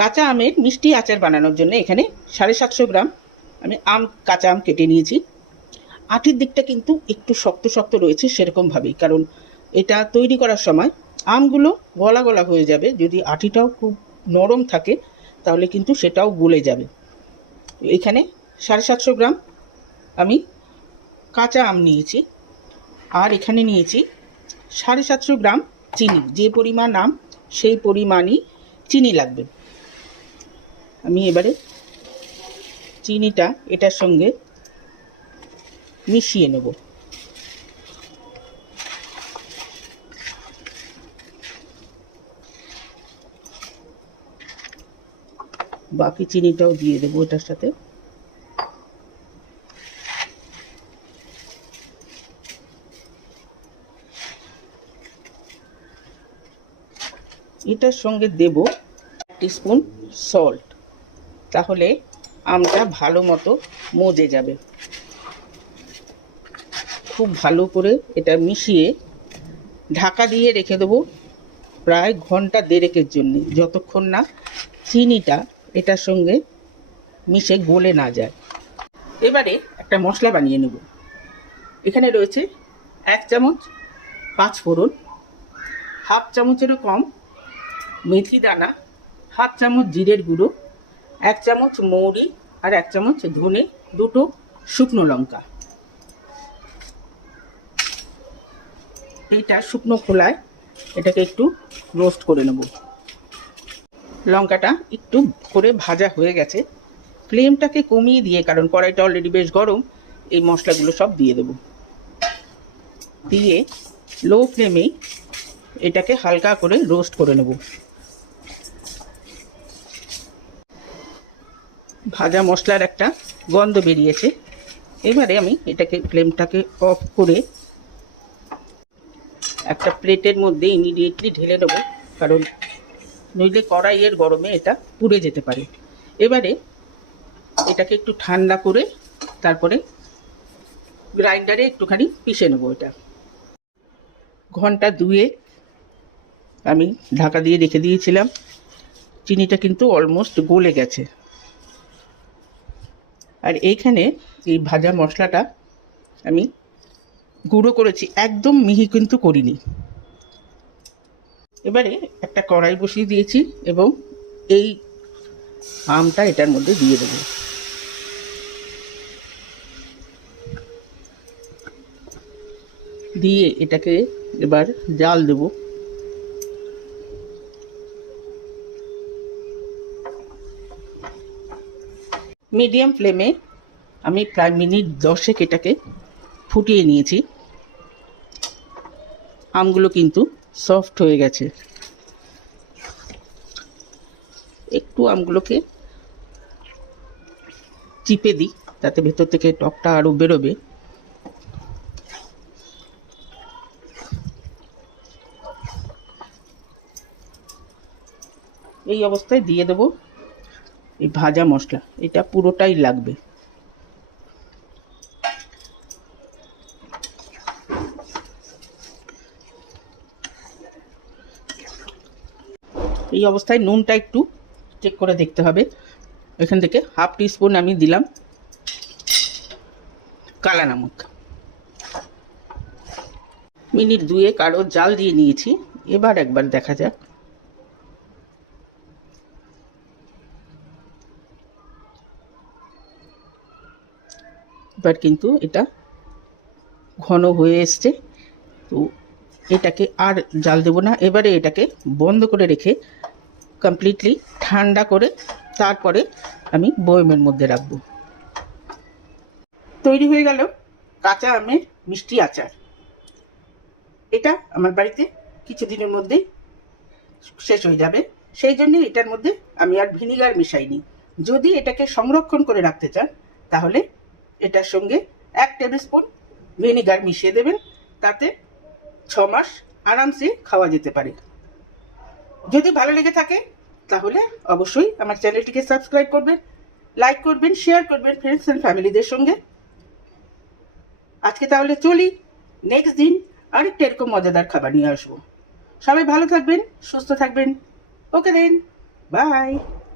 কাঁচা আমের মিষ্টি আচার বানানোর জন্য এখানে সাড়ে সাতশো গ্রাম আমি আম, কাঁচা আম কেটে নিয়েছি। আটির দিকটা কিন্তু একটু শক্ত শক্ত রয়েছে সেরকমভাবেই, কারণ এটা তৈরি করার সময় আমগুলো গলা গলা হয়ে যাবে। যদি আটিটাও খুব নরম থাকে, তাহলে কিন্তু সেটাও গলে যাবে। এখানে সাড়ে সাতশো গ্রাম আমি কাঁচা আম নিয়েছি। আর এখানে নিয়েছি সাড়ে সাতশো গ্রাম চিনি। যে পরিমাণ আম, সেই পরিমাণই চিনি লাগবে। আমি এবারে চিনিটা এটার সঙ্গে মিশিয়ে নেব। বাকি চিনিটাও দিয়ে দেবো এটার সাথে। এটার সঙ্গে দেব এক স্পুন সল্ট তাহলে আমটা ভালো মতো মজে যাবে। খুব ভালো করে এটা মিশিয়ে ঢাকা দিয়ে রেখে দেবো প্রায় ঘণ্টা দেড়েকের জন্য। যতক্ষণ না চিনিটা এটার সঙ্গে মিশে গলে না যায়। এবারে একটা মশলা বানিয়ে নেব। এখানে রয়েছে এক চামচ পাঁচ ফোড়ন, হাফ চামচেরও কম মেথি দানা, হাফ চামচ জিরের গুঁড়ো এক চামচ মৌরি আর এক চামচ ধনে, দুটো শুকনো লঙ্কা। এটা শুকনো খোলায় এটাকে একটু রোস্ট করে নেব। লঙ্কাটা একটু করে ভাজা হয়ে গেছে। ফ্লেমটাকে কমিয়ে দিয়ে, কারণ কড়াইটা অলরেডি বেশ গরম, এই মশলাগুলো সব দিয়ে দেবো। দিয়ে লো ফ্লেমেই এটাকে হালকা করে রোস্ট করে নেব। ভাজা মশলার একটা গন্ধ বেরিয়েছে। এবারে আমি এটাকে ফ্লেমটাকে অফ করে একটা প্লেটের মধ্যে ইমিডিয়েটলি ঢেলে দেবো কারণ নইলে কড়াইয়ের গরমে এটা পুড়ে যেতে পারে। এবারে এটাকে একটু ঠান্ডা করে তারপরে গ্রাইন্ডারে একটুখানি পিষে নেব এটা। ঘণ্টা দুয়ে আমি ঢাকা দিয়ে রেখে দিয়েছিলাম। চিনিটা কিন্তু অলমোস্ট গলে গেছে। আর এইখানে এই ভাজা মশলাটা আমি গুঁড়ো করেছি, একদম মিহি কিন্তু করিনি। এবারে একটা কড়াই বসিয়ে দিয়েছি এবং এই আমটা এটার মধ্যে দিয়ে দেবো। দিয়ে এটাকে এবার জাল দেবো। মিডিয়াম ফ্লেমে আমি প্রায় মিনিট দশেক এটাকে ফুটিয়ে নিয়েছি। আমগুলো কিন্তু সফট হয়ে গেছে। একটু আমগুলোকে চিপে দিই, তাতে ভেতর থেকে টকটা আরও বেরোবে। এই অবস্থায় দিয়ে দেবো। এই ভাজা মশলা, এটা পুরোটাই লাগবে। এই অবস্থায় নুনটা একটু চেক করে দেখতে হবে। এখান থেকে হাফ টিস্পুন আমি দিলাম কালা নামক। মিনিট দুয়েক আরও জাল দিয়ে নিয়েছি, এবার একবার দেখা যাক। এবার কিন্তু এটা ঘন হয়ে এসছে। তো এটাকে আর জাল দেবো না। এবারে এটাকে বন্ধ করে রেখে কমপ্লিটলি ঠান্ডা করে তারপরে আমি বয়মের মধ্যে রাখব। তৈরি হয়ে গেল কাঁচা আমের মিষ্টি আচার। এটা আমার বাড়িতে কিছুদিনের মধ্যে শেষ হয়ে যাবে। সেই জন্য এটার মধ্যে আমি আর ভিনিগার মিশাইনি। যদি এটাকে সংরক্ষণ করে রাখতে চান, তাহলে এটার সঙ্গে এক টেবিল স্পুন ভিনিগার মিশিয়ে দেবেন, তাতে ছ মাস আরামসে খাওয়া যেতে পারে। যদি ভালো লেগে থাকে, তাহলে অবশ্যই আমার চ্যানেলটিকে সাবস্ক্রাইব করবেন লাইক করবেন শেয়ার করবেন ফ্রেন্ডস অ্যান্ড ফ্যামিলিদের সঙ্গে। আজকে তাহলে চলি নেক্সট দিন আরেকটা এরকম মজাদার খাবার নিয়ে আসব। সবাই ভালো থাকবেন, সুস্থ থাকবেন। ওকে দেন বাই